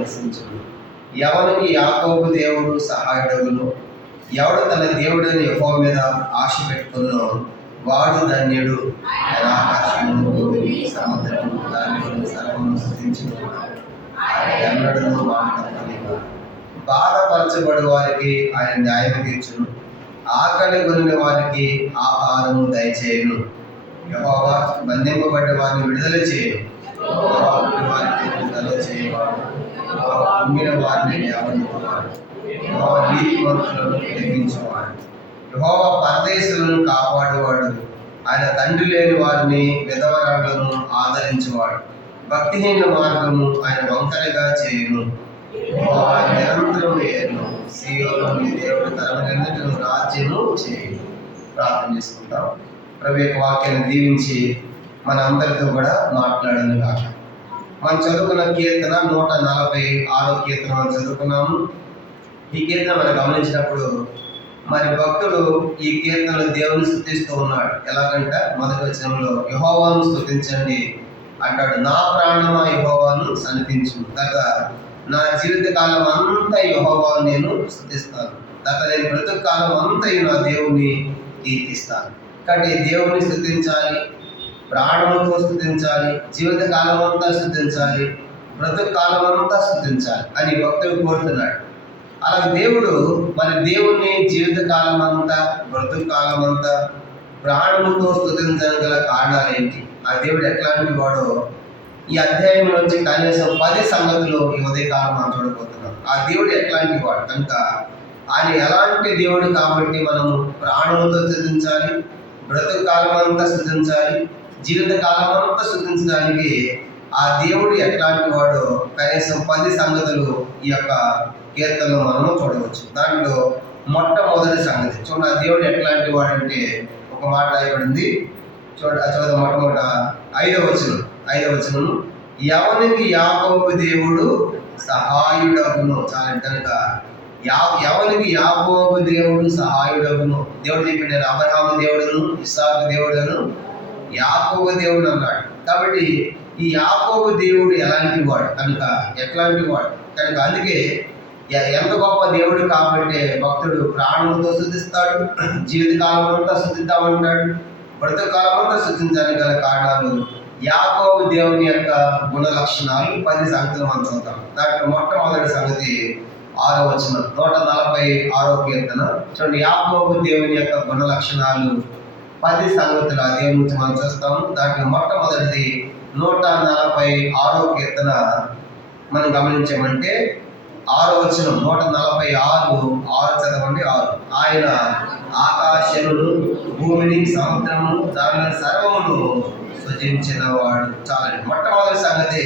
నశించును. ఎవరికి యాకోబు దేవుడు సహాయుడగును, ఎవడు తన దేవుడని యెహోవా మీద ఆశ పెట్టుకున్నో వాడు ధన్యుడు. ఆయన ఆకాశమును భూమిని సముద్రము దానిలోని సర్వమును సృజించును. ఆయన ఎన్నడూ మాట తప్పనివ్వడు. బాధపరచబడి వారికి ఆయన న్యాయం తీర్చును. ఆకలి కొనిన వారికి ఆహారము దయచేయును. యెహోవా బంధింపబడ్డ వారిని విడుదల చేయను. యెహోవా వారికి విడుదల చేయవాడు. యెహోవా కుంగిన వారిని లేవనెత్తువాడు. యెహోవా నీతిమంతులను ప్రేమించేవాడు. యెహోవా పరదేశులను కాపాడేవాడు. ఆయన తండ్రి లేని వారిని విధవరాళ్లను ఆదరించేవాడు. భక్తిహీన మార్గము ఆయన వంకరగా చేయును. యెహోవా నిరంతరం ఏలును. సీయోనుని దేవుడు తరములన్నిటిని రాజ్యము చేయును. ప్రార్థన చేసుకుంటాం. ప్రభు యొక్క వాక్యాన్ని దీవించి మన అందరితో కూడా మాట్లాడను కాక. మనం చదువుకున్న కీర్తన 146వ కీర్తన మనం చదువుకున్నాము. ఈ కీర్తన మనం గమనించినప్పుడు మరి భక్తుడు ఈ కీర్తనలో దేవుని స్తుతిస్తూ ఉన్నాడు. ఎలాగంటే మొదటి వచనంలో యెహోవాను స్తుతించండి అంటాడు. నా ప్రాణమా యెహోవాను సన్నిధించు. తర్వాత నా జీవిత కాలం అంతా యెహోవాను నేను స్తుతిస్తాను. తర్వాత నేను బ్రతుకు కాలం అంతా నా దేవుని కీర్తిస్తాను. కాబట్టి దేవుని స్తుతించాలి, ప్రాణముతో స్తుతించాలి, జీవిత కాలం అంతా స్తుతించాలి, బ్రతుకు కాలం అంతా స్తుతించాలి అని భక్తుడు కోరుతున్నాడు. అలాగే దేవుడు మరి దేవుని జీవిత కాలం అంతా, బ్రతుకు కాలం అంతా ప్రాణముతో స్తుతించడానికి గల కారణాలు ఏంటి? ఆ దేవుడు ఎట్లాంటి వాడో ఈ అధ్యాయం నుంచి కనీసం 10 సంగతులు ఈ ఉదయకాలం మనం చూడబోతున్నాం. ఆ దేవుడు ఎట్లాంటి వాడు కనుక ఆయన ఎలాంటి దేవుడు కాబట్టి మనము ప్రాణముతో స్తుతించాలి, బ్రతుకు కాలం అంతా స్తుతించాలి, జీవిత కాలం అంతా స్తుతించడానికి ఆ దేవుడు ఎట్లాంటి వాడో కనీసం 10 సంగతులు ఈ యొక్క కీర్తనలో మనము చూడవచ్చు. దాంట్లో మొట్టమొదటి సంగతి చూడండి, ఆ దేవుడు ఎట్లాంటి వాడు అంటే ఒక మాట రాయబడింది. చదువు మొట్టమొదట 5వ వచనం ఎవనికి యాకోబు దేవుడు సహాయుడగును. చాలా కనుక ఎవరికి యాకోబు దేవుడు సహాయుడగును. దేవుడు చెప్పి నేను అబ్రహాము దేవుడును, ఇస్సాకు దేవుడును, యాకోబు దేవుడు అన్నాడు. కాబట్టి ఈ యాకోబు దేవుడు ఎలాంటి వాడు కనుక, ఎట్లాంటి వాడు కనుక, అందుకే ఎంత గొప్ప దేవుడు కాబట్టి భక్తుడు ప్రాణంతో స్తుతిస్తాడు, జీవితకాలం అంతా స్తుతిద్దామంటాడు, బ్రతుకు కాలం అంతా స్తుతించడానికి గల కారణాలు యాకోబు దేవుని యొక్క గుణ లక్షణాలు 10 సంగతులు మనం చూద్దాం. దాంట్లో మొట్టమొదటి సంగతి 6వ వచనం 146వ కీర్తన చూడండి. యాకోబు దేవుని యొక్క గుణ లక్షణాలు 10 సంగతులు ఆ దేవుని నుంచి మనం చూస్తాము. దాంట్లో మొట్టమొదటిది 146వ కీర్తన మనం గమనించామంటే 6వ వచనం 146 చదవండి. 6 ఆయన ఆకాశమును భూమిని సముద్రమును దాని సర్వమును సృజించిన వాడు. చాలండి. మొట్టమొదటి సంగతి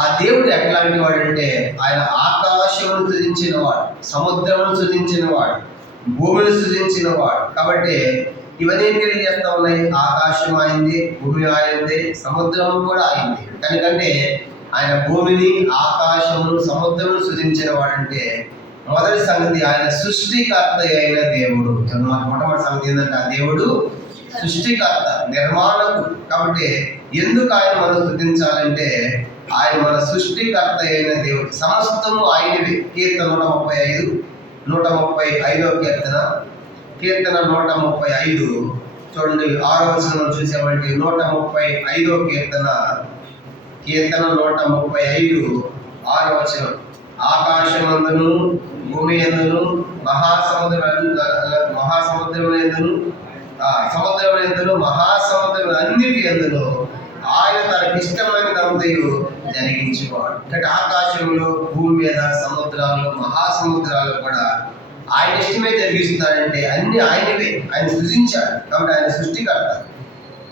ఆ దేవుడు ఎట్లాంటి వాడు అంటే ఆయన ఆకాశమును సృజించిన వాడు, సముద్రమును సృజించిన వాడు, భూమిని సృజించిన వాడు. కాబట్టి ఇవన్నీ తెలియజేస్తా ఉన్నాయి. ఆకాశం అయింది, భూమి అయింది, సముద్రము కూడా అయింది. ఎందుకంటే ఆయన భూమిని, ఆకాశమును, సముద్రమును సృజించిన వాడంటే మొదటి సంగతి ఆయన సృష్టికర్త అయిన దేవుడు. మొట్టమొదటి సంగతి ఏంటంటే ఆ దేవుడు సృష్టికర్త, నిర్మాణకు. కాబట్టి ఎందుకు ఆయన మనం స్తుతించాలంటే ఆయన మన సృష్టికర్త అయిన దేవుడు. సమస్తము ఆయనవి. కీర్తన 135వ కీర్తన 135 చూడండి. 6వ వచనం చూసామంటే 135వ కీర్తన 135 6వ వచనం ఆకాశమందును భూమి యందును సముద్రములందును మహాసముద్రం అన్నిటి యందును ఆయన తనకి ఇష్టమైనదంతయు జరిగించేవాడు. అంటే ఆకాశంలో, భూమి మీద, సముద్రాలు, మహాసముద్రాలు కూడా ఆయన ఇష్టమే జరిగిస్తున్నాడంటే అన్ని ఆయనవే. ఆయన సృజించాడు కాబట్టి ఆయన సృష్టికర్త.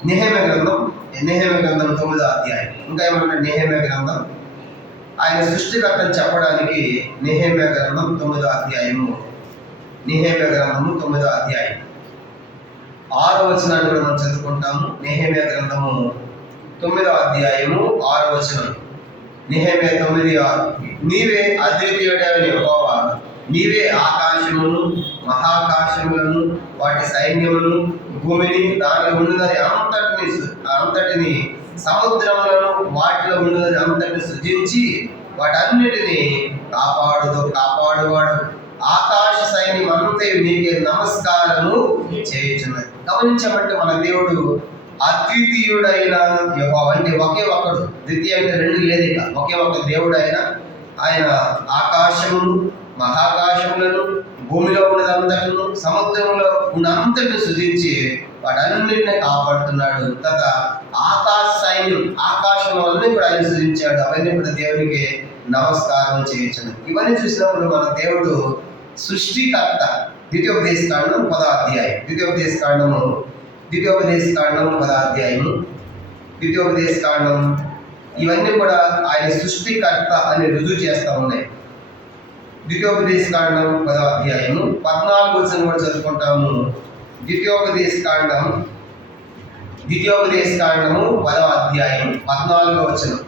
నెహెమ్యా గ్రంథం 9వ అధ్యాయం. ఇంకా ఏమంటాడు నెహెమ్యా గ్రంథం? ఆయన సృష్టికర్తను చెప్పడానికి నెహెమ్యా గ్రంథం 9వ అధ్యాయము. నెహెమ్యా గ్రంథము 9వ అధ్యాయం 6వ వచనాన్ని కూడా మనం చదువుకుంటాము. నెహెమ్యా గ్రంథము 9వ అధ్యాయము 6వ వచనం. నెహెమ్యా 9:6 నీవే అద్వితీయుడైన యెహోవా, నీవే ఆకాశమును మహాకాశములను వాటి సైన్యమును భూమిని దానిలో ఉన్నదని అంతటిని సముద్రములను వాటిలో ఉన్నది అంతటి సృజించి వాటన్నిటిని కాపాడువాడు. ఆకాశ సైన్యం అంతే నీకే నమస్కారము చేయుచున్నది. గమనించమంటే మన దేవుడు అద్వితీయుడైన యెహోవా, అంటే ఒకే ఒక్కడు, ద్వితీయ అంటే రెండు లేదు, ఇక ఒకే ఒక్క దేవుడు ఆయన ఆకాశమును మహాకాశములను భూమిలో ఉన్నదంతటను సముద్రంలో ఉన్నంతటిని సృజించి వాటన్నిటిని కాపాడుతున్నాడు. తర్వాత ఆకాశ సైన్యం, ఆకాశంలో అన్ని కూడా ఆయన సృజించాడు. అవన్నీ కూడా దేవునికి నమస్కారం చేయొచ్చును. ఇవన్నీ చూసినప్పుడు మన దేవుడు సృష్టికర్త. ద్వితీయోపదేశకాండం 10వ అధ్యాయం, ద్వితీయోపదేశకాండం 10వ అధ్యాయము, ద్వితీయోపదేశకాండం ఇవన్నీ కూడా ఆయన సృష్టికర్త అని రుజువు చేస్తూ ఉన్నాయి. ద్వితీయోపదేశకాండం 10వ అధ్యాయము 14వ వచనం కూడా చదువుకుంటాము. ద్వితీయోపదేశకాండము 10వ అధ్యాయం 14వ వచనం.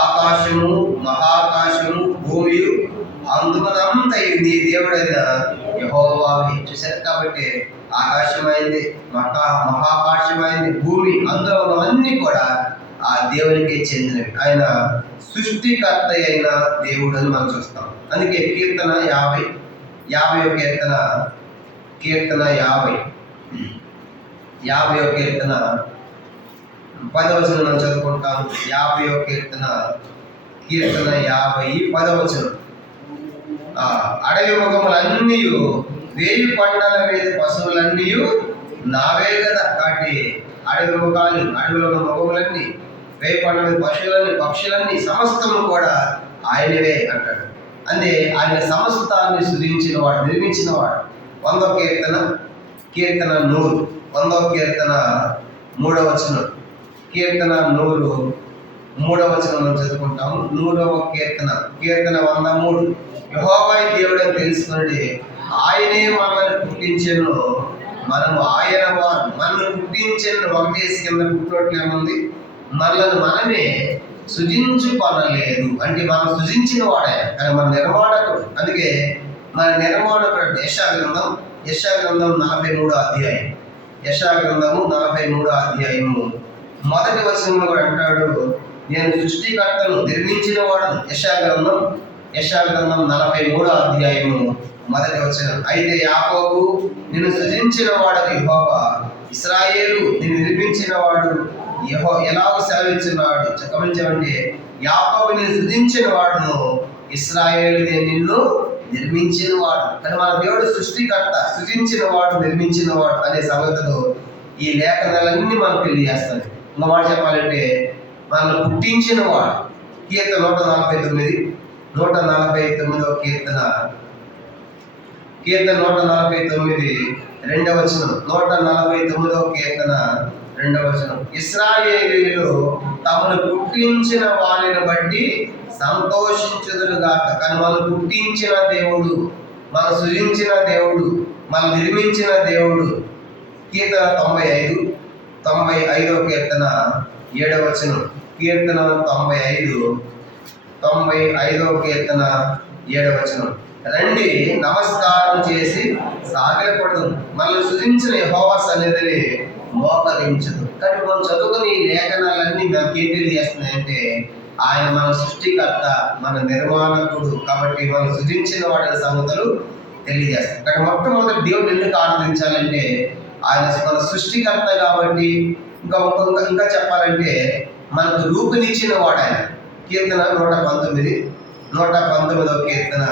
ఆకాశము మహాకాశము భూమియు అందుమనంత నీ దేవుడైన యెహోవావే. చూశారు కాబట్టి ఆకాశమైంది, మహాకాశమైంది, భూమి అందులో ఉన్నవన్నీ కూడా ఆ దేవునికి చెందినవి. ఆయన సృష్టికర్త అయిన దేవుడు అని మనం చూస్తాం. అందుకే కీర్తన 50, 50వ కీర్తన 50వ కీర్తన 10వ వచనం మనం చదువుకుంటాం. 50వ కీర్తన 50 10వ వచనం. అడవి మృగములన్నీ, వేయి పంటల మీద పశువులన్నీ నావే కదా. కాబట్టి అడవి మృగాలు, అడవిలో ఉన్న మృగములన్నీ, వేయి పంటల మీద పక్షులన్నీ సమస్తము కూడా ఆయనవే అంటాడు. అంటే ఆయన సమస్తాన్ని సృజించిన వాడు, నిర్మించిన వాడు. 100వ కీర్తన 100, 100వ కీర్తన 3వ వచనం. కీర్తన 100 3వ వచనం మనం చదువుకుంటాము. 100వ కీర్తన 103. యెహోవా దేవుడని తెలుసుకుని ఆయనే మనల్ని పుట్టించెను, మనము ఆయన వారు. మనల్ని పుట్టించెను ఒకటేసి కింద పుట్టినట్లు ఏముంది, మనల్ని మనమే సృజించుకొనలేదు. అంటే మనం సృజించిన వాడే కానీ మన నిర్మాణకుడు. అందుకే మన నిర్మాణకుడు యెషయా గ్రంథం 43వ అధ్యాయం, యెషయా గ్రంథము 43వ అధ్యాయము 1వ వచనంలో కూడా అంటాడు, నేను సృష్టికర్తను, నిర్మించిన వాడను. యెషయా గ్రంథం 43వ అధ్యాయము 1వ వచనం. అయితే యాకోబు నిన్ను సృజించిన వాడు యెహోవా, ఇశ్రాయేలు నిన్ను నిర్మించిన వాడు ఎలాగో సెలవిస్తున్నాడు. గమనించమంటే యాకోబు నిన్ను సృజించిన వాడును, ఇశ్రాయేలు నిన్ను నిర్మించిన వాడు. కానీ మన దేవుడు సృష్టికర్త, సృజించిన వాడు, నిర్మించిన వాడు అనే సంగతులు ఈ లేఖనాలన్నీ మనకు తెలియజేస్తాయి. ఇంకో మాట చెప్పాలంటే మనల్ని పుట్టించిన వాడు. కీర్తన 149, 149వ కీర్తన 149 2వ వచనం. 149వ కీర్తన 2వ వచనం. ఇశ్రాయేలీయులు తమను పుట్టించిన వారిని బట్టి సంతోషించుదురుగాక. కానీ మనం పుట్టించిన దేవుడు, మన సృజించిన దేవుడు, మనం నిర్మించిన దేవుడు. కీర్తన 95వ కీర్తన 7వ వచనం. కీర్తన 95వ కీర్తన 7వ వచనం. రండి నమస్కారం చేసి సాగిలపడదు, మనల్ని సృజించిన యెహోవా సన్నిధిని మోకరించదు. కానీ మనం చదువుకుని ఈ లేఖనాలన్నీ మనకి ఏం తెలియజేస్తున్నాయంటే ఆయన మన సృష్టికర్త, మన నిర్మాణకుడు. కాబట్టి మనం సృజించిన వాడి సంగతులు తెలియజేస్తాం. కానీ మొట్టమొదటి దేవుడు ఎందుకు ఆరాధించాలంటే ఆయన మన సృష్టికర్త కాబట్టి. ఇంకా చెప్పాలంటే మనకు రూపునిచ్చిన వాడు ఆయన. కీర్తన 119వ కీర్తన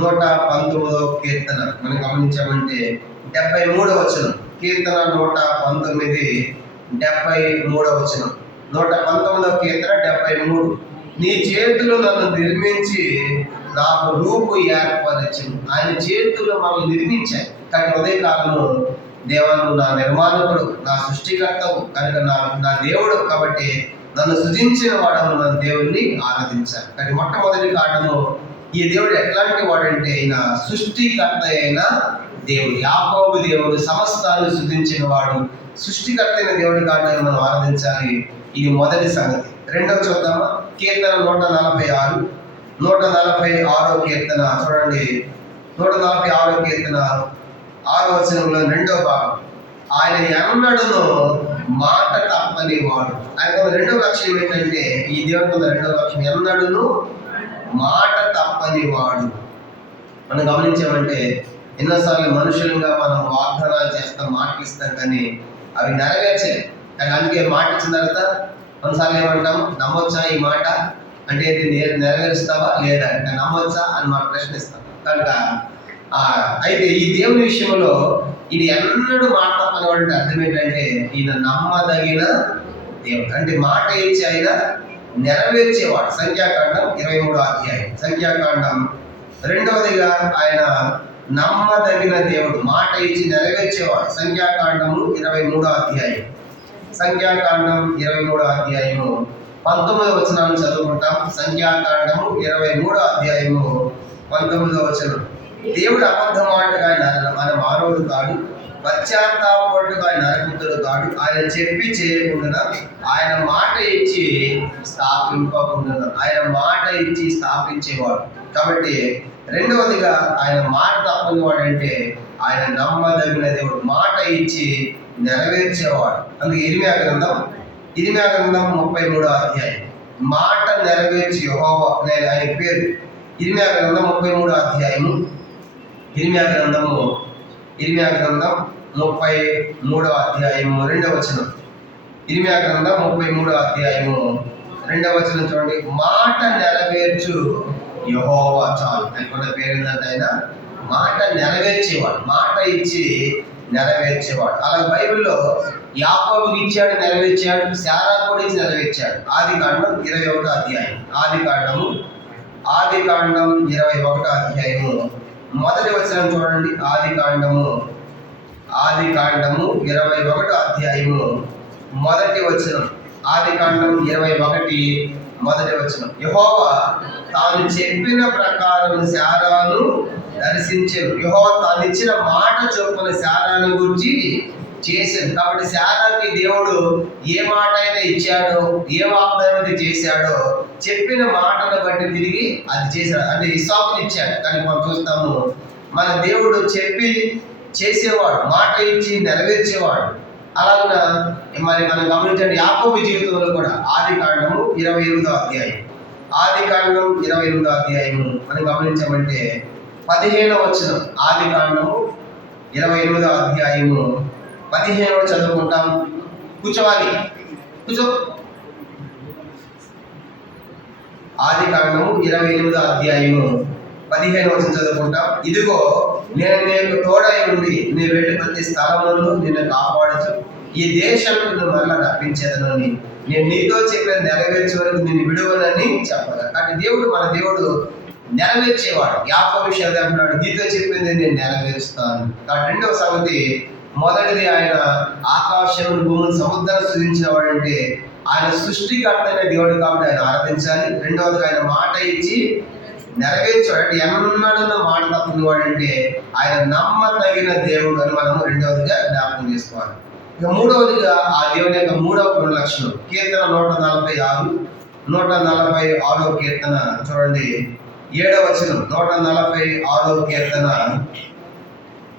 119వ కీర్తన మనం గమనించామంటే 73వ వచనం. కీర్తన 119 73వ వచనం. 119వ కీర్తన 73. నీ చేతులు నన్ను నిర్మించి నాకు రూపు ఏర్పరచు. ఆయన చేతులు మనల్ని నిర్మించాయి. కానీ ఉదయకాలము దేవాను నా నిర్మాణకుడు, నా సృష్టికర్తవు కనుక నా దేవుడు కాబట్టి నన్ను సృజించిన వాడను, నా దేవుడిని ఆరాధించాలి. కానీ మొట్టమొదటి కారణము ఈ దేవుడు ఎట్లాంటి వాడంటే ఆయన సృష్టికర్త అయిన దేవుడు. యాకోబు దేవుడు సమస్తాన్ని సృజించిన వాడు, సృష్టికర్త అయిన దేవుడి కారణంగా మనం ఆరాధించాలి. ఇది మొదటి సంగతి. రెండవ చూద్దామా? కీర్తన 146వ కీర్తన చూడండి. 146వ కీర్తన 6వ వచనంలో 2వ భాగం. ఆయన ఎన్నడూను మాట తప్పని వాడు. ఆయన రెండవ లక్ష్యం ఏంటంటే, ఈ దేవుని రెండవ లక్ష్యం ఎన్నడూను మాట తప్పని వాడు. మనం గమనించామంటే ఎన్నోసార్లు మనుషులుగా మనం వాగ్దానాలు చేస్తాం, మాటలు ఇస్తాం, కానీ అవి నెరవేర్చలేదు. కానీ అందుకే మాట ఇచ్చిన తర్వాత కొన్నిసార్లు ఏమంటాం, నమ్మొచ్చా ఈ మాట అంటే నెరవేరుస్తావా లేదా అంటే నమ్మొచ్చా అని మనం ప్రశ్నిస్తాం. కనుక అయితే ఈ దేవుని విషయంలో ఇది ఎన్నడూ మాట తప్పనివాడు అంటే అర్థం ఏంటంటే ఈయన నమ్మదగిన దేవుడు. అంటే మాట ఇచ్చి ఆయన నెరవేర్చేవాడు. సంఖ్యాకాండం 23వ అధ్యాయం. సంఖ్యాకాండం రెండవదిగా ఆయన నమ్మదగిన దేవుడు, మాట ఇచ్చి నెరవేర్చేవాడు. సంఖ్యాకాండము 23వ అధ్యాయం. సంఖ్యాకాండం 23వ అధ్యాయము 19వ వచనాన్ని చదువుకుంటాం. సంఖ్యాకాండము 23వ అధ్యాయము 19వ వచనం. దేవుడు అబద్ధమాటగా మన మానవుడు కాడు, పశ్చాత్తాపడుగా ఆయన నరపుత్రుడు కాడు. ఆయన చెప్పి చేయకుండా, ఆయన మాట ఇచ్చి స్థాపింపకుండా. ఆయన మాట ఇచ్చి స్థాపించేవాడు. కాబట్టి రెండవదిగా ఆయన మాట తప్పని వాడు అంటే ఆయన నమ్మదగిన దేవుడు, మాట ఇచ్చి నెరవేర్చేవాడు. అందుకే ఇర్మియా గ్రంథం 33వ అధ్యాయం. మాట నెరవేర్చి యెహోవా ఆయన పేరు. ఇర్మియా గ్రంథం 33వ అధ్యాయము. ఇర్మియా గ్రంథం 33వ అధ్యాయము 2వ వచనం. ఇర్మియా గ్రంథం 33వ అధ్యాయము 2వ వచనం చూడండి. మాట నెరవేర్చు యెహోవా చాలు. అనుకున్న పేరు ఏంటంటే ఆయన మాట నెరవేర్చేవాడు, మాట ఇచ్చి నెరవేర్చేవాడు. అలా బైబిల్లో యాకోబుకి ఇచ్చాడు, నెరవేర్చాడు. శారా కూడా ఇచ్చి నెరవేర్చాడు. ఆదికాండం 21వ అధ్యాయం. ఆదికాండం 21వ అధ్యాయము మొదటి వచనం చూడండి. ఆదికాండము 21వ అధ్యాయము మొదటి వచనం. ఆదికాండం 21 మొదటి వచనం. యెహోవా తాను చెప్పిన ప్రకారం శారాను దర్శించారు. యెహోవా తాను ఇచ్చిన మాట చొప్పున శారాను గురించి చేశాడు. కాబట్టి శారాకి దేవుడు ఏ మాట అయితే ఇచ్చాడో, ఏ వాగ్దానం అయితే చేశాడో, చెప్పిన మాటను బట్టి తిరిగి అది చేశాడు. అంటే ఇస్సాకుని ఇచ్చాడు. కానీ మనం చూస్తాము మన దేవుడు చెప్పి చేసేవాడు, మాట ఇచ్చి నెరవేర్చేవాడు. అలాగ మరి మనం గమనించండి యాకోబు జీవితంలో కూడా. ఆదికాండము 28వ అధ్యాయం. ఆదికాండం 28వ అధ్యాయము మనం గమనించామంటే 15వ వచనం. ఆదికాండము 28వ అధ్యాయము 15వ చదువుకుంటాం. కూర్చోవాలి, కూర్చో. ఆదికాండము 28వ అధ్యాయము 15వ వచనం చదువుకుంటాం. ఇదిగో నేను నీకు తోడై ఉండి నీ వెళ్ళి ప్రతి స్థలమును నిన్ను కాపాడుచు ఈ దేశంలో నిన్ను మరలా రప్పించేదనని నేను నీతో చెప్పిన నెరవేర్చే వరకు నిన్ను విడువనని చెప్పగా. కానీ దేవుడు, మన దేవుడు నెరవేర్చేవాడు. యాకోబు విషయాలు అంటున్నాడు, నీతో చెప్పింది నేను నెరవేరుస్తాను. కాబట్టి రెండవ సంగతి, మొదటిది ఆయన ఆకాశం భూమిని సముద్రాన్ని సృజించిన వాడంటే ఆయన సృష్టికర్త అయిన దేవుడు కాబట్టి ఆయన ఆరాధించాలి. రెండవది ఆయన మాట ఇచ్చి నెరవేర్చాడు. అంటే ఎన్నడన్న మాట తప్పని వాడంటే ఆయన నమ్మదగిన దేవుడు అని మనము రెండవదిగా జ్ఞాపకం చేసుకోవాలి. ఇక మూడవదిగా ఆ దేవుని యొక్క మూడవ గుణలక్షణం. కీర్తన 146వ కీర్తన చూడండి, 7వ వచనం. 146వ కీర్తన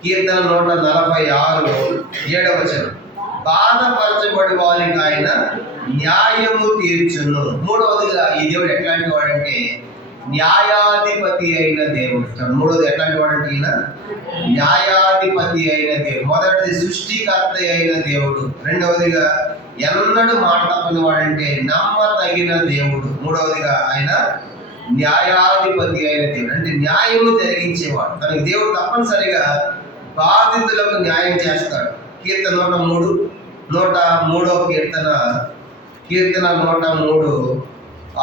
146 7వ వచనం. బాధపరచబడి వారికి ఆయన న్యాయము తీర్చును. మూడవదిగా ఈ దేవుడు ఎట్లాంటి వాడంటే న్యాయాధిపతి అయిన దేవుడు. మూడవది ఎట్లాంటి వాడంటే ఈయన న్యాయాధిపతి అయిన దేవుడు. మొదటిది సృష్టికర్త అయిన దేవుడు. రెండవదిగా ఎన్నడూ మాట తప్పని వాడంటే నమ్మదగిన దేవుడు. మూడవదిగా ఆయన న్యాయాధిపతి అయిన దేవుడు, అంటే న్యాయము జరిగించేవాడు. తనకి దేవుడు తప్పనిసరిగా బాధితులకు న్యాయం చేస్తాడు. కీర్తన 103వ కీర్తన 103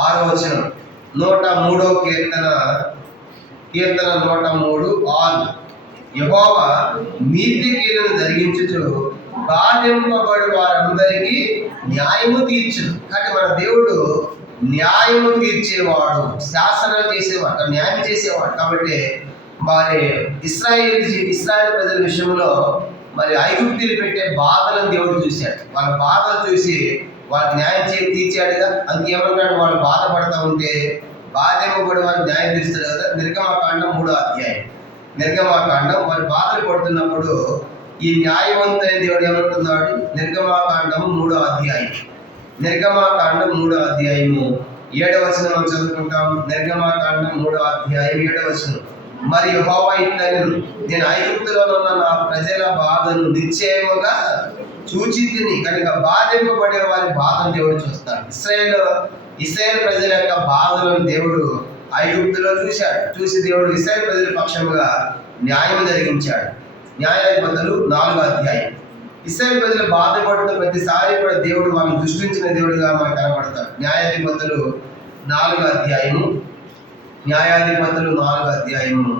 6వ వచనం. 103వ కీర్తన 103 6. యెహోవా నీతికీలను జరిగించుచు బాధింపబడి వారందరికీ న్యాయము తీర్చును. కాబట్టి మన దేవుడు న్యాయము తీర్చేవాడు, శాసనం చేసేవాడు, న్యాయం చేసేవాడు. కాబట్టి మరి ఇస్రాయేల్ ప్రజల విషయంలో మరి ఐగుప్తీయులు పెట్టే బాధలను దేవుడు చూశాడు. వాళ్ళ బాధలు చూసి వాళ్ళకి న్యాయం తీర్చాడుగా. అందుకేమన్నాడు, వాళ్ళు బాధపడతా ఉంటే బాధింపబడి వాళ్ళు న్యాయం తీరుస్తాడు కదా. నిర్గమాకాండం 3వ అధ్యాయం. నిర్గమాకాండం వాళ్ళు బాధలు పడుతున్నప్పుడు ఈ న్యాయవంతైన దేవుడు ఏమంటున్నాడు? నిర్గమాకాండము 3వ అధ్యాయం, నిర్గమాకాండం 3వ అధ్యాయము 7వ వచనం మనం చదువుకుంటాం. నిర్గమాకాండం 3వ అధ్యాయం 7వ వచనం. మరి యెహోవా ఇట్లనెను, నేను ఐగుప్తులో ఉన్న నా ప్రజల బాధను నిశ్చయముగా చూచితిని కనుక బాధింపబడే వారి బాధను దేవుడు చూస్తాడు. ఇశ్రాయేలు ప్రజల యొక్క బాధలను దేవుడు ఐగుప్తులో చూశాడు. చూసి దేవుడు ఇశ్రాయేలు ప్రజల పక్షముగా న్యాయం జరిగించాడు. న్యాయాధిపతులు 4వ అధ్యాయం. ఇశ్రాయేలు ప్రజలు బాధపడుతున్న ప్రతిసారి కూడా దేవుడు వాళ్ళని దృష్టించిన దేవుడుగా మనకు కనబడతాడు. న్యాయాధిపతులు 4వ అధ్యాయము, న్యాయాధిపతులు 4వ అధ్యాయము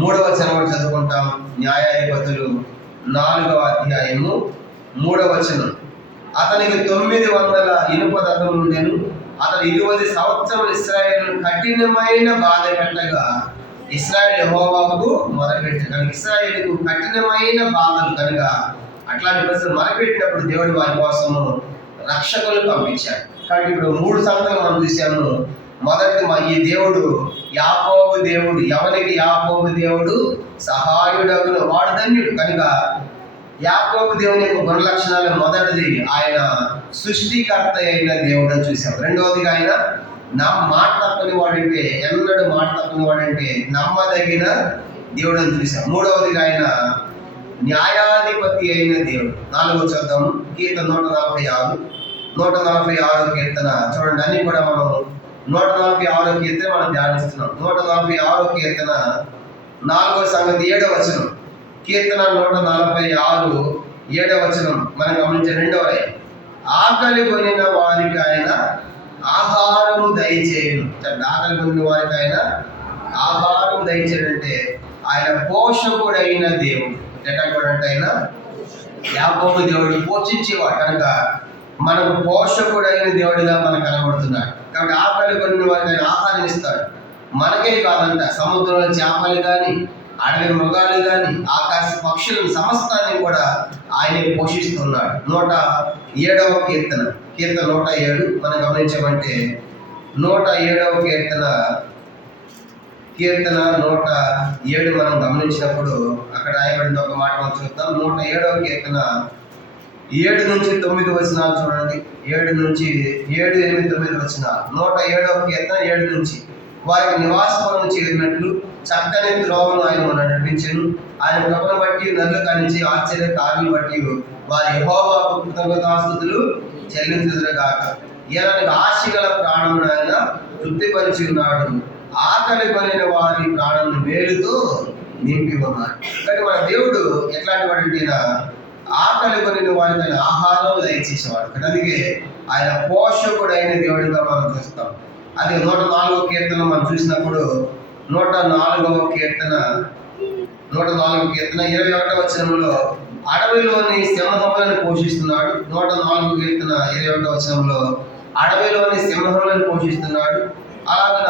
3వ వచనం చదువుకుంటాం. న్యాయాధిపతులు 4వ అధ్యాయము 3వ వచనం. అతనికి 900 ఇనుప దత్తములు ఉండెను. అతను 20 సంవత్సరాలు ఇశ్రాయేలును కఠినమైన బాధ పెట్టగా ఇశ్రాయేలు యెహోవాకు మొరపెట్టాడు. కనుక ఇశ్రాయేలుకు కఠినమైన బాధలు కనుక అట్లాంటి పరిస్థితులు మొరపెట్టినప్పుడు దేవుడు వారి కోసము రక్షకులు పంపించాడు. కాబట్టి ఇప్పుడు 3 సంగతులు మనం చూసాము. మొదటిది ఈ దేవుడు యాకోబు దేవుడు. ఎవరికి యాకోబు దేవుడు? సహాయుడగును వాడు ధన్యుడు. కనుక యాకోబు దేవుని యొక్క గుణ లక్షణాలు మొదటిది ఆయన సృష్టికర్త అయిన దేవుడు అని చూసాం. రెండవదిగా ఆయన మాట తప్పని వాడంటే, ఎన్నడూ మాట తప్పని వాడంటే నమ్మదగిన దేవుడు అని చూసాం. మూడవదిగా ఆయన న్యాయాధిపతి అయిన దేవుడు. 4వ చూద్దాం. కీర్తన 146 కీర్తన చూడండి. అన్ని కూడా మనం 146 కీర్తన మనం ధ్యానిస్తున్నాం. 146 కీర్తన 4వ సంగతి 7వ వచనం. కీర్తన 146 7వ వచనం మనం గమనించే 2వ లైన్. ఆకలి కొనిన వారికి ఆయన ఆహారము దయచేయును. ఆకలి కొనిన వారికి ఆయన ఆహారం దయచేయంటే ఆయన పోషకుడైన దేవుడు. ఎట్లాంటి ఆయన యాకోబు దేవుడు పోషించేవాడు కనుక మనకు పోషకుడైన దేవుడిగా మనకు కనబడుతున్నాడు. కాబట్టి ఆకలి కొనిన వారికి ఆయన ఆహారం ఇస్తాడు. మనకే కాదంట, సముద్రంలో చేపలు కానీ, అడవి మృగాలు కానీ, ఆకాశ పక్షులను సమస్తాన్ని కూడా ఆయనే పోషిస్తున్నాడు. 107వ కీర్తన 107 మనం గమనించమంటే 107వ కీర్తన 107 మనం గమనించినప్పుడు అక్కడ రాయబడిన ఒక మాట మనం చూద్దాం. 107వ కీర్తన 7 నుంచి 9 వచనాలు చూడండి. 7, 8, 9 వచనాలు. 107వ కీర్తన 7 నుంచి. వారికి నివాసములను చేరినట్లు చక్కని త్రోవను ఆయన నడిపించెను. ఆయన కృపను బట్టి నదులు కానించి ఆశ్చర్య కార్యాలను బట్టి వారి యెహోవాకు కృతజ్ఞతాస్తుతులు చెల్లించుదురుగాక. ఈయనకు ఆశగల ప్రాణమును ఆయన తృప్తిపరిచి ఉన్నాడు. ఆకలి కొనిన వారి ప్రాణాలను మేలుతో నింపి ఉన్నాడు. కానీ మన దేవుడు ఎట్లాంటి వాడంటే ఆకలి కొనిన వారికి ఆయన ఆహారం దయచేసేవాడు. అందుకే ఆయన పోషకుడైన దేవుడిగా మనం చూస్తాం. అది 104వ కీర్తన మనం చూసినప్పుడు 104వ కీర్తన 21వ వచనంలో అడవిలోని సింహములను పోషిస్తున్నాడు. 104వ కీర్తన 21వ వచనంలో అడవిలోని సింహములను పోషిస్తున్నాడు. అలాగ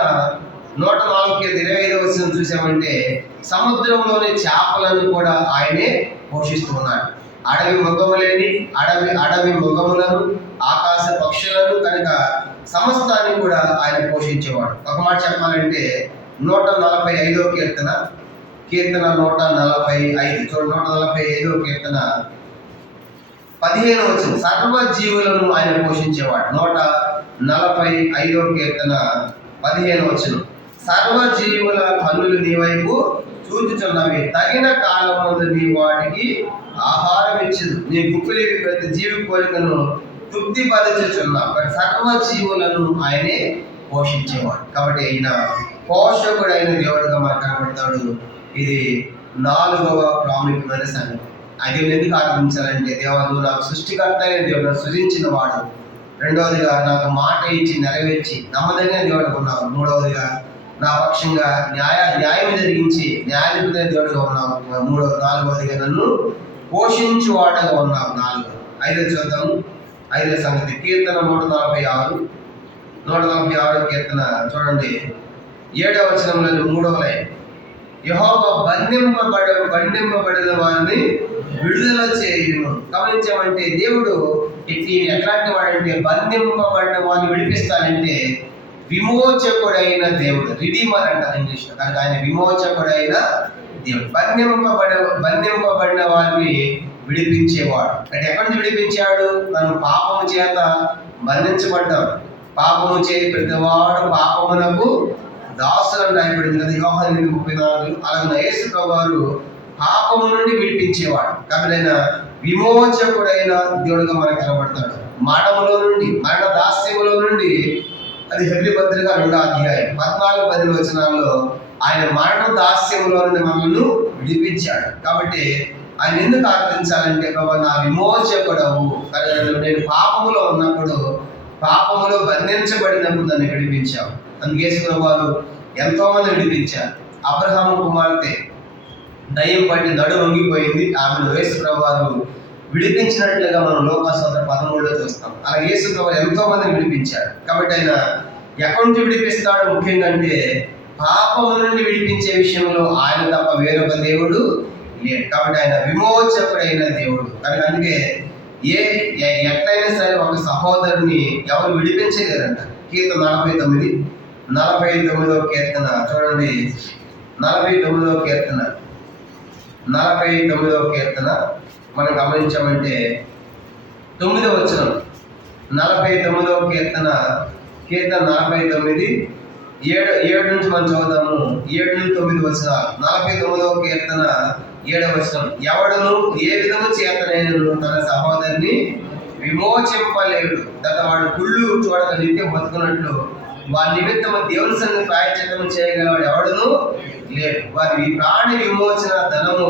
104వ కీర్తన 25వ వచనం చూసామంటే సముద్రంలోని చేపలను కూడా ఆయనే పోషిస్తున్నాడు. అడవి మృగములను, ఆకాశ పక్షులను కనుక సమస్తాన్ని కూడా ఆయన పోషించేవాడు. ఒక మాట చెప్పాలంటే 145వ కీర్తన 145 చూడండి. 145వ కీర్తన 15వ వచనం. సర్వజీవులను ఆయన పోషించేవాడు. 145వ కీర్తన 15వ వచనం. సర్వజీవుల కన్నులు నీ వైపు చూచుచున్నవి, తగిన కాలమందు నీ వాటికి ఆహారం ఇచ్చదు. నీ గుప్పిలి ప్రతి జీవి కోరికను తృప్తిపరచుచున్నావు. సర్వజీవులను ఆయనే పోషించేవాడు. కాబట్టి ఈయన పోషకుడైన దేవుడుగా మనకు కనబడతాడు. ఇది 4వ ప్రాముఖ్యమైన సంగతి. అది ఎందుకు ఆరాధించాలంటే, దేవా నువ్వు నాకు సృష్టికర్త అయిన దేవుడు, నాకు సృజించిన వాడు. రెండవదిగా నాకు మాట ఇచ్చి నెరవేర్చి నమ్మదగిన దేవుడుగా ఉన్నావు. మూడవదిగా నా పక్షంగా న్యాయం జరిగించి న్యాయాధిపతి దేవుడుగా ఉన్నావు. నాలుగవదిగా నన్ను పోషించువాడుగా ఉన్నావు. 4. 5 చూద్దాము. 5వ సంగతి కీర్తన 146 కీర్తన చూడండి. 7వ వచనంలో 3వ లైన్. యెహోవా బంధింపబడిన వారిని విడుదల చేయును. గమనించామంటే దేవుడు ఎట్లాంటి వాడంటే బంధింపబడిన వారిని విడిపిస్తానంటే విమోచకుడైన దేవుడు. రిడీమర్ అంటారు ఇంగ్లీష్లో. కనుక ఆయన విమోచకుడైన దేవుడు. బంధింపబడిన వారిని విడిపించేవాడు. అంటే ఎక్కడి నుంచి విడిపించాడు? మనం పాపము చేత బంధించబడ్డాం. పాపము చేయి ప్రతివాడు పాపమునకు దాసులను రాయబడింది కదా యోహాను 8:34. అలాగే యేసు ప్రభువారు పాపము నుండి విడిపించేవాడు. కాబట్టి ఆయన విమోచకుడైన దేవుడుగా మనకు కనబడతాడు. మరణములో నుండి, మరణ దాస్యములో నుండి, అది హెబ్రీ పత్రిక 2వ అధ్యాయం 14-15 వచనాల్లో ఆయన మరణ దాస్యములో నుండి మనల్ని విడిపించాడు. కాబట్టి ఆయన ఎందుకు ఆరాధించాలంటే, ప్రభు నా విమోచకుడవు, నేను పాపములో ఉన్నప్పుడు, పాపములో బంధించబడినప్పుడు నన్ను విడిపించావు. అందుకే యేసు ప్రభువారు ఎంతో మంది విడిపించారు. అబ్రహాము కుమార్తె దయ్యం పట్టి నడు వంగిపోయింది, ఆమెను యేసు ప్రభువారు విడిపించినట్లుగా మనం లోకాసువార్త 13లో చూస్తాం. అలాగే యేసు ప్రభువారు ఎంతో మందిని విడిపించారు. కాబట్టి ఆయన ఎక్కడి నుంచి విడిపిస్తాడో ముఖ్యంగా అంటే పాపము నుండి విడిపించే విషయంలో ఆయన తప్ప వేరొక దేవుడు లేడు. కాబట్టి ఆయన విమోచకుడైన దేవుడు. కనుక అందుకే ఎట్లయినా సరే ఒక సహోదరుని ఎవరు విడిపించలేరంట. కీర్తన 49వ కీర్తన చూడండి. 49వ కీర్తన మనం గమనించామంటే 9వ వచనం. 49వ కీర్తన 49 7 నుంచి మనం చదువుదాము. 7-9 వచనాలు. 49వ కీర్తన 7వ వచనం. ఎవడును ఏ విధము చేతనైనను తన సహోదరిని విమోచింపలేడు. వాడు కుళ్ళు చూడక నిత్యం బతుకున్నట్లు వారి నిమిత్తము దేవుని సన్నిధిని ప్రాయశ్చిత్తము చేయగలవాడు ఎవడును లేడు. వారి ప్రాణి విమోచన ధనము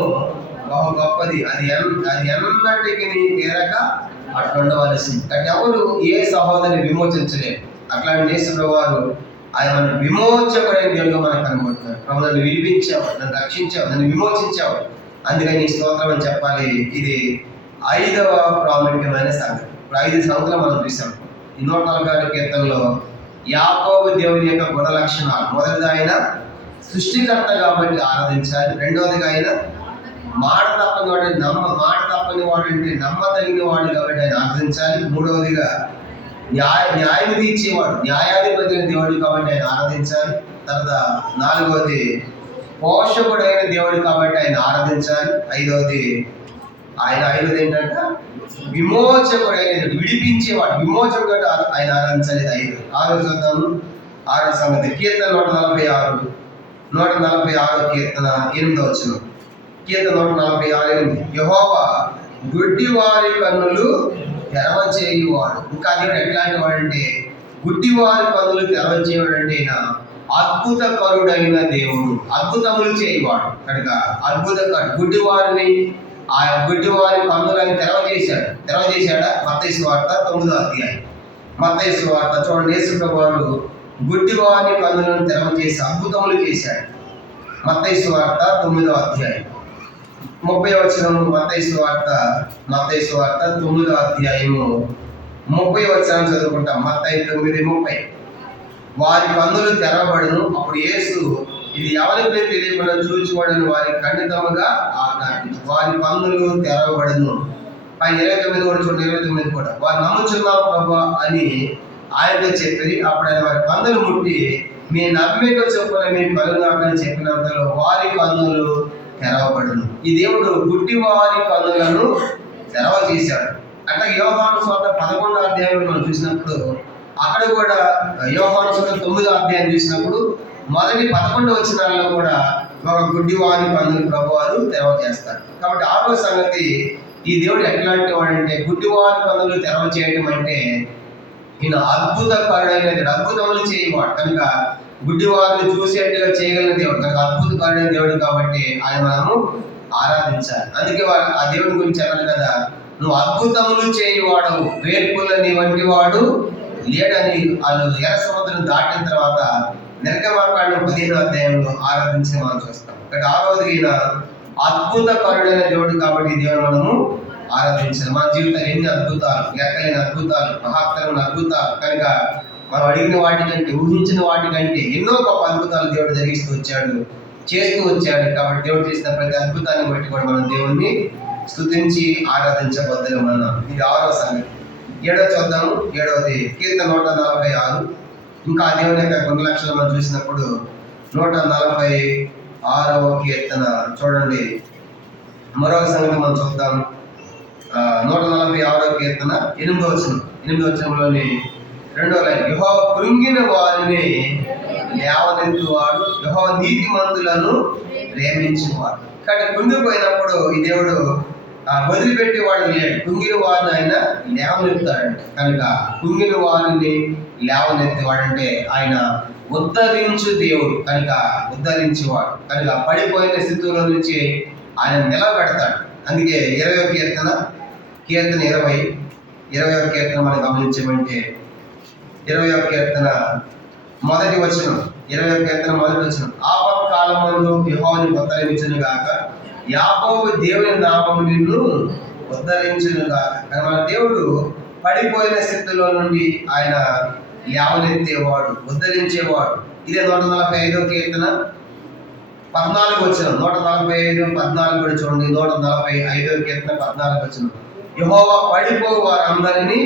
బహు గొప్పది, అది ఎన్నటికి తీరక అట్లా ఉండవలసింది. కానీ ఎవరు ఏ సహోదరిని విమోచించలేరు. అట్లాంటి యేసు ప్రభువారు ఆయన మన విమోచకుడైన దేవుడుగా మనకు కనబడుతున్నాడు. ప్రభు నన్ను విడిపించావు, నన్ను రక్షించావు, నన్ను విమోచించావు, అందుకని నీ స్తోత్రం అని చెప్పాలి. ఇది 5వ ప్రాముఖ్యమైన సంగతి. ఇప్పుడు 5 సంగతులు మనం చూసాం. ఈ 146 కీర్తనలో యాకోబు దేవుని యొక్క గుణ లక్షణాలు. మొదటిది ఆయన సృష్టికర్త కాబట్టి ఆరాధించాలి. రెండవదిగా ఆయన మాట తప్పని వాడు అంటే నమ్మదగిన వాడు కాబట్టి ఆయన ఆరాధించాలి. మూడవదిగా న్యాయం తీర్చేవాడు, న్యాయాధిపతి దేవుడు కాబట్టి ఆయన ఆరాధించాలి. తర్వాత 4వది పోషకుడైన దేవుడు కాబట్టి ఆయన ఆరాధించాలి. 5వది ఏంటంటే విమోచకుడైన విడిపించేవాడు, విమోచకుడు ఆయన ఆరాధించాలి. 5 చూద్దాము. 6వ సంగతి కీర్తన 146 కీర్తన 8వ వచనం. కీర్తన 146:8. యెహోవా గుడ్డివారి కన్నులు తెరవచేయువాడు. ఇంకా దేవుడు ఎట్లాంటి వాడంటే గుడ్డివారి కన్నులు తెరవచేయువాడు అంటే ఆయన అద్భుతకరుడైన దేవుడు, అద్భుతములు చేయవాడు. కనుక గుడ్డివారిని ఆ గుడ్డివారి కన్నులని తెరవచేశాడా? మత్తయి సువార్త 9వ అధ్యాయం. మత్తయి సువార్త చూడండి. యేసు ప్రభువారు గుడ్డివారి కన్నులను తెరవచేసి అద్భుతములు చేశాడు. మత్తయి సువార్త 9వ అధ్యాయం 30వ వచనం. మత్తయి సువార్త 9వ అధ్యాయము 30వ వచనం చదువుకుంటాం. మత్తయి 9:30. వారి కన్నులు తెరవబడును, అప్పుడు యేసు ఇది ఎవరికి తెలియకుండా చూచువాడని వారి ఖండితముగా ఆజ్ఞాపించు. వారి కన్నులు తెరవబడును. పైన 29 కూడా చూడండి. 29 కూడా వారు నమ్ముచున్నాం ప్రభువా అని ఆయనతో చెప్పి అప్పుడు ఆయన వారి కన్నులు ముట్టి మీ నమ్మిక చొప్పున మీ కలుగాకని చెప్పినంతలో వారి కన్నులు తెరవబడును. ఈ దేవుడు గుడ్డి వారి కన్నులను తెరవచేశాడు. అంటే యోహాను సువార్త 11వ అధ్యాయంలో మనం చూసినప్పుడు, అక్కడ కూడా యోహాను సువార్త 9వ అధ్యాయం చూసినప్పుడు మొదటి 11 వచనాల్లో కూడా ఒక గుడ్డి వారి కన్నులు ప్రభువారు తెరవచేస్తారు. కాబట్టి 6వ సంగతి ఈ దేవుడు ఎట్లాంటి వాడంటే గుడ్డి వారి కన్నులు తెరవచేయటం అంటే ఈయన అద్భుతకరుడైన అద్భుతములు చేయవాడు. కనుక గుడ్డివారిని చూసేట్టుగా చేయగలిగిన దేవుడు, కనుక అద్భుతకరుడైన దేవుడు కాబట్టి ఆయన మనము ఆరాధించాలి. అందుకే ఆ దేవుడి గురించి అన్నారు కదా, నువ్వు అద్భుతములు చేయవాడు, వేర్పుల నీ వంటి వాడు లేడని వాళ్ళు ఎర్ర సముద్రం దాటిన తర్వాత నిర్గమకాండం 15వ అధ్యాయంలో ఆరాధించి మనం చూస్తాం. ఇక్కడ 6వది ఈయన అద్భుతకరుడైన దేవుడు కాబట్టి ఈ దేవుడు మనము ఆరాధించాలి. మన జీవితాలు ఎన్ని అద్భుతాలు, లెక్కలేని అద్భుతాలు, మహాత్తరమైన అద్భుతాలు. కనుక మనం అడిగిన వాటికంటే, ఊహించిన వాటికంటే ఎన్నో గొప్ప అద్భుతాలు దేవుడు జరిగిస్తూ వచ్చాడు, చేస్తూ వచ్చాడు. కాబట్టి దేవుడు చేసిన ప్రతి అద్భుతాన్ని బట్టి కూడా మనం దేవుణ్ణి స్తుతించి ఆరాధించబద్దలు మనం. ఇది 6వ సంగతి. 7వ చూద్దాము. 7వది కీర్తన 146. ఇంకా దేవుని యొక్క గుణ లక్షణాలు మనం చూసినప్పుడు 146 6వ కీర్తన చూడండి. మరొక సంగతి మనం చూద్దాం. 146వ కీర్తన 8వ వచనం. 8వ వచనంలోని 2వ లైన్, యెహోవా కృంగిన వారిని లేవనెత్తువాడు, యెహోవా నీతిమంతులను ప్రేమించువాడు. కాబట్టి కృంగిపోయినప్పుడు ఈ దేవుడు వదిలిపెట్టేవాడు లేడు. కుంగిన వారిని ఆయన లేవనెత్తాడంటే, కనుక కుంగిన వారిని లేవనెత్తేవాడంటే ఆయన ఉద్ధరించు దేవుడు, కనుక ఉద్ధరించేవాడు, కనుక పడిపోయిన స్థితిలో నుంచి ఆయన నిలబెడతాడు. అందుకే 20వ కీర్తన 20వ కీర్తన మనం గమనించమంటే 20వ కీర్తన మొదటి వచనం, 20వ కీర్తన మొదటి వచనం, ఆపత్కాలమందు యెహోవాను ఉద్ధరించును గాక, యాకోబు దేవుని నామము నిన్ను ఉద్ధరించును గాక. మన దేవుడు పడిపోయిన స్థితిలో నుండి ఆయన లేవనెత్తేవాడు, ఉద్ధరించేవాడు. ఇదే 145వ కీర్తన 14వ వచనం. 145, 14 కూడా చూడండి. 145వ కీర్తన 14వ వచనం, యెహోవా పడిపోయి వారందరినీ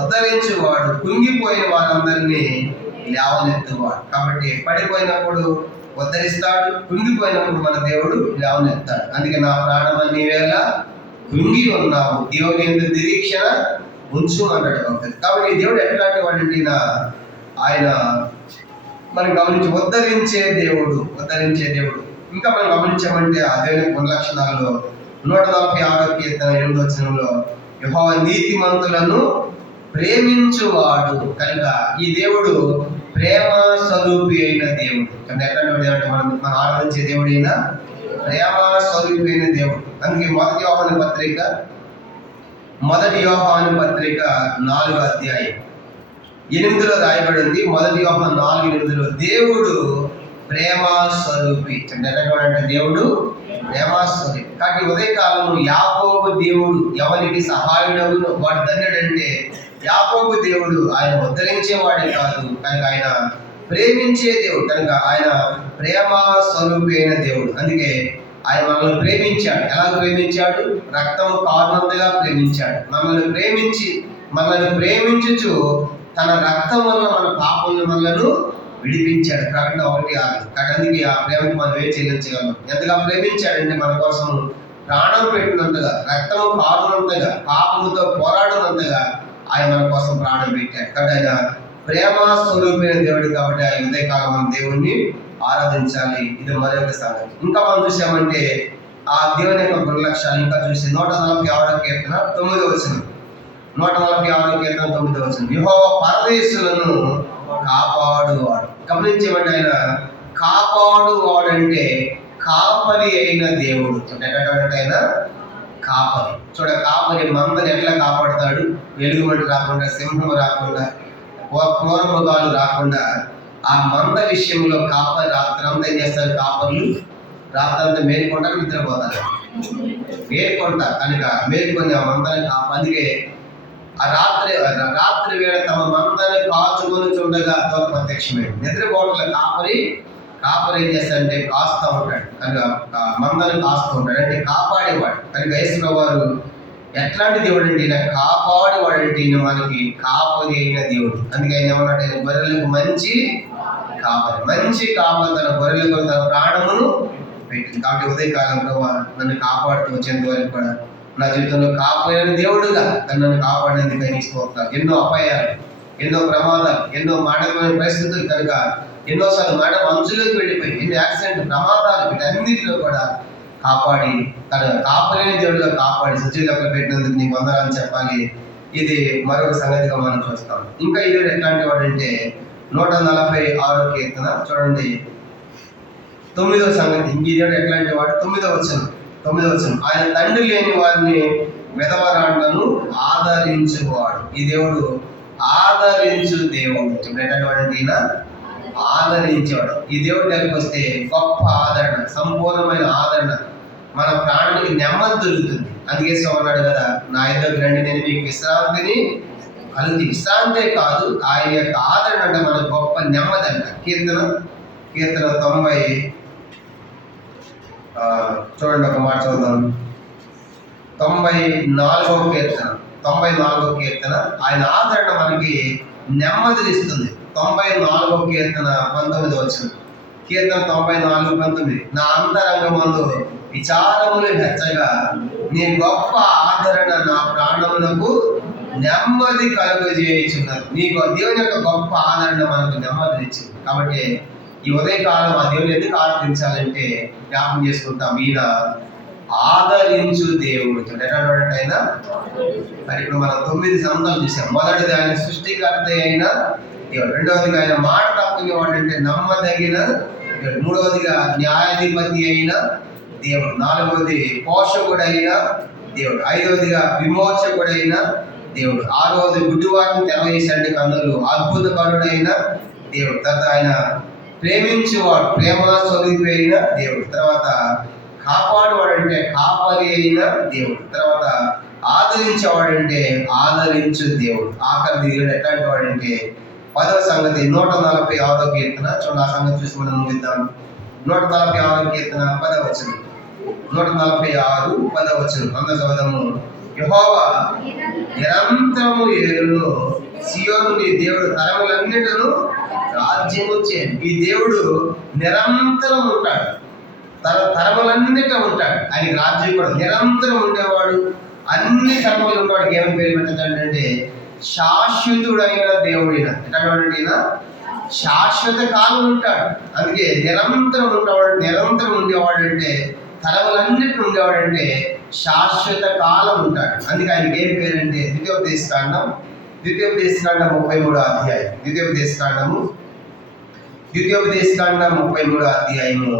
ఉద్ధరించేవాడు, కుంగిపోయిన వారందరినీ లేవనెత్తేవాడు. కాబట్టి పడిపోయినప్పుడు ఉద్ధరిస్తాడు, కుంగిపోయినప్పుడు మన దేవుడు లేవనెత్తాడు. అందుకే నా ప్రాణమా నీవేళ కృంగి ఉన్నావు, దేవుని యందు నిరీక్షణ ఉంచు అన్నాడు భక్తుడు. కాబట్టి దేవుడు ఎట్లాంటి వాడంటే ఆయన మనం గమనించి ఉద్ధరించే దేవుడు. ఇంకా మనం గమనించామంటే ఆ దేవుని గుణలక్షణాల్లో 146వ కీర్తన 8వ వచనంలో, యెహోవా నీతిమంతులను ప్రేమించువాడు. కనుక ఈ దేవుడు ప్రేమ స్వరూపి అయిన దేవుడు. ఎట్లాంటి దేవుడు? మనం ఆరాధించే దేవుడు అయినా ప్రేమ స్వరూపి అయిన దేవుడు. అందుకే మొదటి యోహాను పత్రిక 4వ అధ్యాయం 8లో రాయబడి ఉంది. మొదటి యోహాను 4:8, దేవుడు ప్రేమ స్వరూపి. అంటే దేవుడు ప్రేమ స్వరూపి. కాబట్టి ఉదయకాలము యాకోబు దేవుడు ఎవరికి సహాయుడవును వాడు ధన్యుడంటే, యాకోబు దేవుడు ఆయన ఉద్ధరించేవాడే కాదు, కనుక ఆయన ప్రేమించే దేవుడు, కనుక ఆయన ప్రేమ స్వరూపి అయిన దేవుడు. అందుకే ఆయన మనల్ని ప్రేమించాడు. ఎలా ప్రేమించాడు? రక్తము కారణంగా ప్రేమించాడు. మనల్ని ప్రేమించుచు తన రక్తం వల్ల మన పాపముల మనలను విడిపించాడు. ప్రకటన 1:6. కాబట్టి అందుకే ఆ ప్రేమకు మనం ఏం చెల్లించగలం? ఎంతగా ప్రేమించాడంటే మన కోసం ప్రాణం పెట్టినంతగా, రక్తము కారునంతగా, పాపముతో పోరాడినంతగా ఆయన మన కోసం ప్రాణం పెట్టాడు. కాబట్టి ఆయన ప్రేమ స్వరూపమైన దేవుడు. కాబట్టి ఆయన ఉదయకాలం మనం దేవుణ్ణి ఆరాధించాలి. ఇది మరొక సంగతి. ఇంకా మనం చూసామంటే ఆ దేవుని యొక్క గుణలక్షణాలు ఇంకా చూసి 146వ కీర్తన 9వ వచనం. 146వ కీర్తన 9వ వచనం, యెహోవా పరదేశులను కాపాడువాడు. గమనించేమంటే ఆయన కాపాడువాడు అంటే కాపరి అయిన దేవుడు. ఎట్లాంటి ఆయన కాపరి. కాపరి మందని ఎట్లా కాపాడుతాడు? వెలుగుమంట రాకుండా, సింహం రాకుండా, క్రూర మృగాలు రాకుండా ఆ మంద విషయంలో కాపరి రాత్రంతా ఏం చేస్తారు? కాపర్లు రాత్రంతా మేలుకుంటారు, నిద్రపోతారు. మేలుకుంటారు కనుక మేలుకొని ఆ మందని అందుకే ఆ రాత్రి వేళ తమ మందని కాచుకొని చూడగా దూత ప్రత్యక్షమైంది. నిద్రపోవట్ల కాపరి ఏం చేస్తాడంటే కాస్తూ ఉంటాడు, కనుక మందని కాస్తూ ఉంటాడు, అంటే కాపాడేవాడు. కనుక యేసు వారు ఎట్లాంటి దేవుడు అంటే ఈయన కాపాడేవాడు. అంటే ఈయన మనకి కాపరి అయిన దేవుడు. అందుకే ఆయన ఏమన్నాడు? ఆయన గొర్రెలకు మంచి కాపరి, తన గొర్రెలకు తన ప్రాణమును పెట్టింది. కాబట్టి ఉదయకాలంలో నన్ను కాపాడుతూ వచ్చేంత వరకు కూడా నా జీవితంలో కాపాడిన దేవుడుగా నన్ను కాపాడేందుకు తీసుకోవాలి. ఎన్నో అపాయాలు, ఎన్నో ప్రమాదాలు, ఎన్నో మాటమైన పరిస్థితులు, కనుక ఎన్నోసార్లు మాట మంచులోకి వెళ్ళిపోయి ఎన్నో యాక్సిడెంట్, ప్రమాదాలు, వీటన్నిటిలో కూడా కాపాడి తన కాపాడిన దేవుడుగా కాపాడి సజీవులకు పెట్టినందుకు నీకు వందనాలు చెప్పాలి. ఇది మరొక సంగతిగా మనం చూస్తాం. ఇంకా ఇది ఎట్లాంటి వాడు అంటే 146వ కీర్తన చూడండి 9వ సంగతి. ఇంక ఇది ఎట్లాంటి వాడు? 9వ వచనం, ఆయన తండ్రి లేని వారిని విధవరాండ్లను ఆదరించువాడు. ఈ దేవుడు ఆదరించు దేవుడు. ఎట్లాంటి వాడు అంటే ఈయన ఆదరించేవాడు. ఈ దేవుడి దగ్గరికి వస్తే గొప్ప ఆదరణ, సంపూర్ణమైన ఆదరణ, మన ప్రాణానికి నెమ్మది దొరుకుతుంది. అందుకే అన్నాడు కదా, నా ఇద్దరు రండి నేను మీకు విశ్రాంతిని కలుగుతుంది. విశ్రాంతే కాదు, ఆయన యొక్క ఆదరణ అంటే మన గొప్ప నెమ్మది అంట. కీర్తన 90 చూడండి, ఒక మాట చూద్దాం. 94వ కీర్తన ఆయన ఆదరణ మనకి నెమ్మదినిస్తుంది. 94వ కీర్తన 19వ వచనం, కీర్తన 94:19, నా అంతరంగమందు విచారములు హెచ్చగా నీ గొప్ప ఆదరణ నా ప్రాణమునకు నెమ్మది కలుగజేయుచున్నది. నీకు దేవుని యొక్క గొప్ప ఆదరణ మనకు నెమ్మదినిచ్చింది. కాబట్టి ఈ ఉదయకాలం ఆ దేవుని ఎందుకు ఆరాధించాలంటే జ్ఞాపకం చేసుకుంటాం, ఈయన ఆదరించు దేవుడు. ఎటువంటి అయినా మరి ఇప్పుడు మనం 9 సంవత్సరాలు చూసాం. మొదటిది ఆయన సృష్టికర్త అయిన దేవుడు, రెండవదిగా ఆయన మాట తప్పని వాడు అంటే నమ్మదగిన దేవుడు, మూడవదిగా న్యాయాధిపతి అయిన దేవుడు, నాలుగవది పోషకుడైన దేవుడు, ఐదవదిగా విమోచకుడైన దేవుడు, ఆరవది గుడ్డివాటిని తెరవేశాడు కన్నులు అద్భుతకరుడైన దేవుడు, తర్వాత ఆయన ప్రేమించేవాడు ప్రేమ స్వరూపి అయిన దేవుడు, తర్వాత కాపాడువాడంటే కాపరి అయిన దేవుడు, తర్వాత ఆదరించేవాడంటే ఆదరించు దేవుడు, ఆఖరి దేవుడు ఎట్లాంటి వాడంటే 10వ సంగతి 146వ కీర్తన చూడండి. ఆ సంగతి చూసి మనం ముగిద్దాం. 146వ కీర్తన 10వ వచనం, 146 10వ వచనం అందరూ చదువుదాము. యెహోవా నిరంతరము ఏలును, సియోను నీ దేవుడు తరములన్నిటను రాజ్యము చేయను. ఈ దేవుడు నిరంతరం ఉంటాడు, తరములన్నిట ఉంటాడు. ఆయన రాజ్యం కూడా నిరంతరం ఉండేవాడు, అన్ని తరములు ఉన్నవాడికి ఏమని పేరు పెట్టదంటే శాశ్వతుడైన దేవుడైన. ఎట్లాంటి శాశ్వత కాలం ఉంటాడు, అందుకే నిరంతరం ఉండేవాడు. నిరంతరం ఉండేవాడు అంటే తరములన్నిటి ఉండేవాడంటే శాశ్వత కాలం ఉంటాడు. అందుకే ఆయనకి ఏం పేరంటే ద్వితీయోపదేశకాండం 33వ అధ్యాయం, ద్వితీయోపదేశకాండం 33వ అధ్యాయము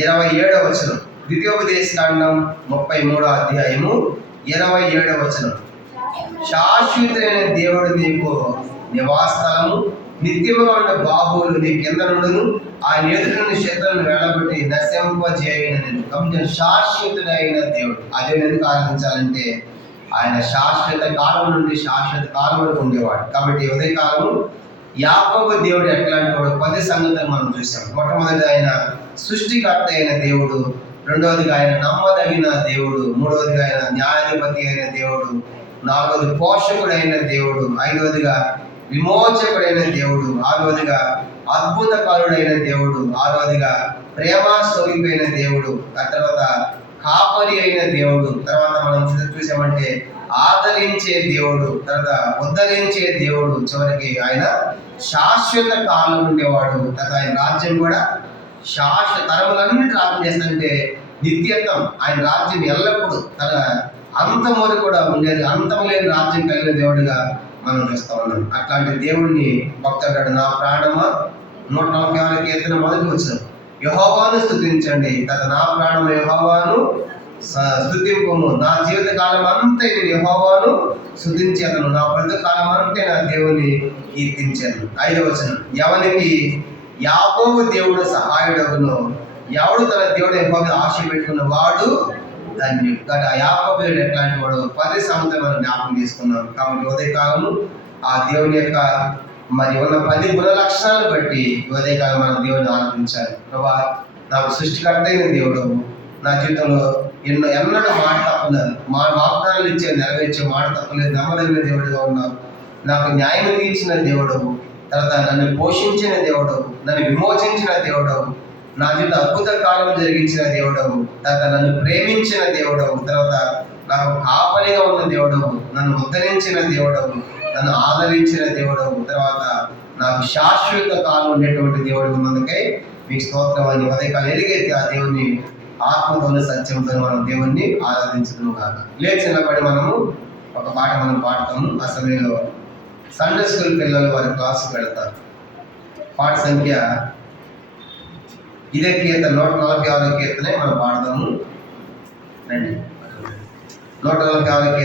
27వ వచనం, ద్వితీయోపదేశకాండం 33వ అధ్యాయము 27వ వచనం. శాశ్వతుడైన దేవుడు నీకు నివాసస్థలము, నిత్యముగా ఉండే బాబులు నీ కింద నుండును, ఆయన ఎదుటి నుండి శత్రువులను వెళ్ళగొట్టి నశింపజేయను. కాబట్టి శాశ్వతుడైన దేవుడు. అదే ఎందుకు ఆరాధించాలంటే ఆయన శాశ్వత కాలం నుండి శాశ్వత కాలం వరకు ఉండేవాడు. కాబట్టి ఉదయకాలము యాకోబు దేవుడు ఎట్లాంటి వాడు 10 సంగతులు మనం చూసాం. మొట్టమొదటి ఆయన సృష్టికర్త అయిన దేవుడు, రెండవదిగా ఆయన నమ్మదగిన దేవుడు, మూడవదిగా ఆయన న్యాయాధిపతి అయిన దేవుడు, నాలుగవది పోషకుడైన దేవుడు, ఐదవదిగా విమోచకుడైన దేవుడు, ఆరవదిగా అద్భుతకరుడైన దేవుడు, ఆరవదిగా ప్రేమ స్వరూపైన దేవుడు, ఆ తర్వాత కాపరి అయిన దేవుడు, తర్వాత మనం చూసామంటే ఆదరించే దేవుడు, తర్వాత ఉద్ధరించే దేవుడు, చివరికి ఆయన శాశ్వత కాలం ఉండేవాడు. తర్వాత ఆయన రాజ్యం కూడా శాశ్వత తరములన్నిటి రాజ్యం చేస్తుంటే నిత్యత్వం. ఆయన రాజ్యం ఎల్లప్పుడూ తన అంతం వరకు కూడా ఉండేది, అంతం లేని రాజ్యం కలిగిన దేవుడిగా మనం చూస్తూ ఉన్నాం. అట్లాంటి దేవుడిని భక్తుడు నా ప్రాణమా 146 కీర్తన మొదటి వచ్చిన యెహోవాను స్తుతించండి, తర్వాత నా ప్రాణము యెహోవాను స్తుతింపము, నా జీవిత కాలం అంతా నేను యెహోవాను స్తుతించేదను, నా బ్రతుకు కాలం అంతా నా దేవుని కీర్తించాను. 5వ వచనం, ఎవనికి యాకోబు దేవుడు సహాయుడగును, ఎవడు తన దేవుడు యెహోవా ఆశ పెట్టుకున్న వాడు ధన్యుడు. కాబట్టి ఆ యాకోబు దేవుడు ఎట్లాంటి వాడు 10 సంవత్సరాలు మనం జ్ఞాపకం చేసుకున్నాం. కాబట్టి ఉదయకాలము ఆ దేవుని యొక్క మరి ఉన్న 10 గుణ లక్షణాలను బట్టి ఉదయకాలం మనం దేవుని ఆరాధించాలి. ప్రభా, నాకు సృష్టికర్త అయిన దేవుడు, నా జీవితంలో ఎన్నడూ మాట తప్పలేదు, మా వాగ్దానాలు ఇచ్చే నెరవేర్చే మాట తప్పలేదు, నమ్మదగిన దేవుడుగా ఉన్నావు, నాకు న్యాయం తీర్చిన దేవుడు, తర్వాత నన్ను పోషించిన దేవుడు, నన్ను విమోచించిన దేవుడు, నా జీవిత అద్భుత కాలం జరిగించిన దేవుడవు, తర్వాత నన్ను ప్రేమించిన దేవుడవు, తర్వాత నాకు కాపలిగా ఉన్న దేవుడవు, నన్ను ఉద్ధరించిన దేవుడవు, నన్ను ఆదరించిన దేవుడవు, తర్వాత నాకు శాశ్వత కాలం ఉండేటువంటి దేవుడు ఉన్నందుకై మీకు స్తోత్రం అని ఉదయకాలం ఎదిగైతే ఆ దేవుని ఆత్మతోనే సత్యంతో మనం దేవుణ్ణి ఆరాధించడం కాదు. లేచినప్పటి మనము ఒక పాట మనం పాడతాము. ఆ సమయంలో సండే స్కూల్ పిల్లలు వారి క్లాసు పెడతారు. పాట సంఖ్య ఇదే కీర్తన 146వ కీర్తనే మనం పాడదాము. రండి, 146వ కీర్తన.